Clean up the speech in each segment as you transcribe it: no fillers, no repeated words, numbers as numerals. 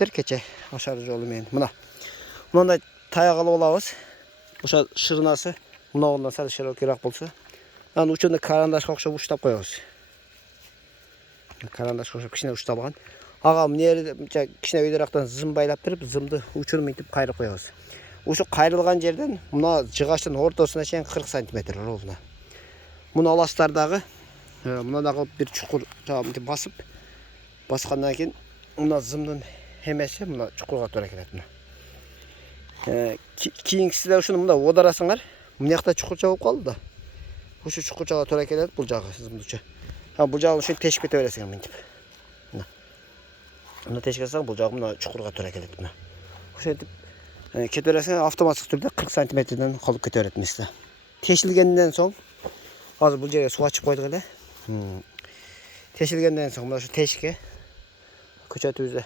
келиптир кече ашар жолу менен. Мындай таяк алып алабыз. Ошо шырынасы мынаудан сәл широкийраак болсо, анын учуна карандашка окшоп уштап коебуз. Карандашка окшоп кичине уштап алган. Ага эмне кичине үйдөрактан зым байлап туруп, зымды учуну мынтип кайрып коебуз. Ушу кайрылган жерден мына жыгачтын ортосуна чейин 40 см ровно. Муну аласыздар дагы, мына дагы бир чукур мынтип баскандан кийин мына зымдын эмеси мына чукурга туура келет мына. Кийинкисиде ушуну мында оодарасыңар. Мына жакта чукурча болуп калды да. Ушу чукурчага туура келет бул жагы зымдычы. Бул жагын ушинтип тешип кете бересиң мынтип. Мына тешип кетсең бул жагы мына чукурга туура келет мына. Ушинтип кете бересиң автоматтык түрдө 40 см калып кете берет мисте. Тешилгенден соң азыр бул жерге суу ачып койдук эле. Тешилгенден соң мына ушу тешикке көчөтүбүздө.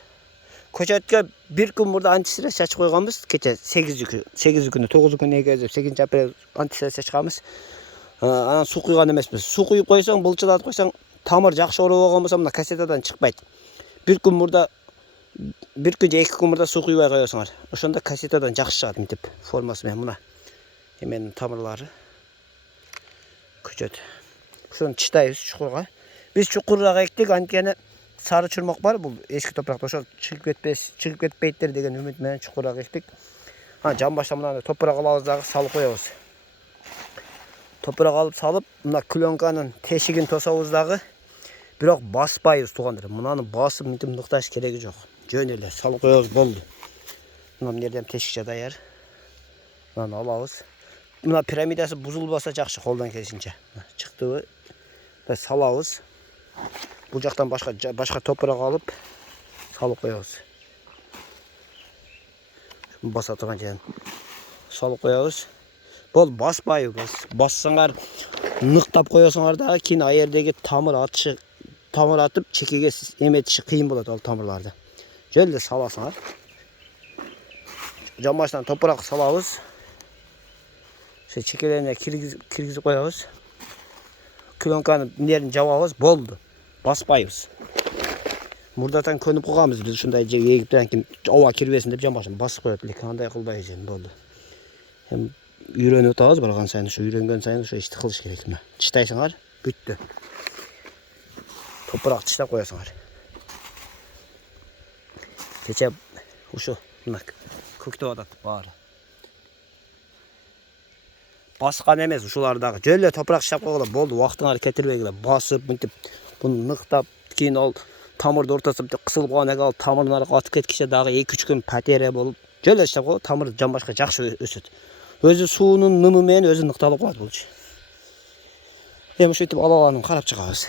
Көчөткө бир күн мурда антистресс чачып койгонбуз. Кече 8 күнү 9 күн эгезип 8 апрель антистресс чачканбыз. Анан суу куйган эмеспиз. Суу куюп койсоң, былчылатып койсоң, тамыр жакшы ооруп болгон болсо мына кассетадан чыкпайт. Бир күн же 2 күн мурда суу куйбай коесуңар. Ошондо кассетадан жакшы чыгат мынтип формасы менен мына. Эменин тамырлары көчөт. Ошону чыштайбыз чукурга. Биз чукураак эктик, анткени сары чурмак бар бул эски топуракта. Ошол чыгып кетпейттир деген үмүт менен чукураак эктик. Жан баштан мына топурак алабыз дагы салып коебуз. Топурак алып салып, мына клёнканын тешигин тособуз дагы. Бирок баспайбыз туугандар. Мынаны басып мынтип нукташ кереги жок. Жөн эле салып коебуз болду. Мына бу жерден тешикче даяр. Мынаны алабыз. Мына пирамидасы бузулбаса жакшы колдон келишинче. Чыктыбы? Салабыз. Бул жактан башка топурак алып салып коебуз. Баса турган жерден салып коебуз. Бол баспайбыз. Бассаңар ныктап коесуңар дагы кийин аердеги тамыр атып чекеге эметиши кыйын болот ал тамырларды. Жөн эле саласыңар. Жан баштан топурак салабыз. Ошо чекелерине киргизип коебуз. Клёнканы нерин жабабыз, болду. Баспайбыз. Мурдатан көнүп калганбыз биз ушундай жерге эгиптен кийин аба кирбесин деп жан баштан басып коет элек. Андай кылбай жөн болду. Эми үйрөнүп атабыз барган сайын, ушу үйрөнгөн сайын ушу ишти кылыш керек. Мына чыштайсыңар, бүттү. Топурак чыштап коесуңар. Кече ушу мына көктөп атат баары. Баскан эмес ушулар дагы. Жөн эле топурак чыштап койгула болду. Убактыңарды кетирбегиле. Басып мынтип буну ныктап, кийин ал тамырды ортосунда кысылып калган эге ал тамырдын аркы атып кеткиче дагы 2-3 күн патере болуп, жөн эле чыштап койгула, тамыр жан башка жакшы өсөт. Өзү суунун нымы менен өзү ныкталып калат булчу. Эми ушинтип алып алганын карап чыгабыз.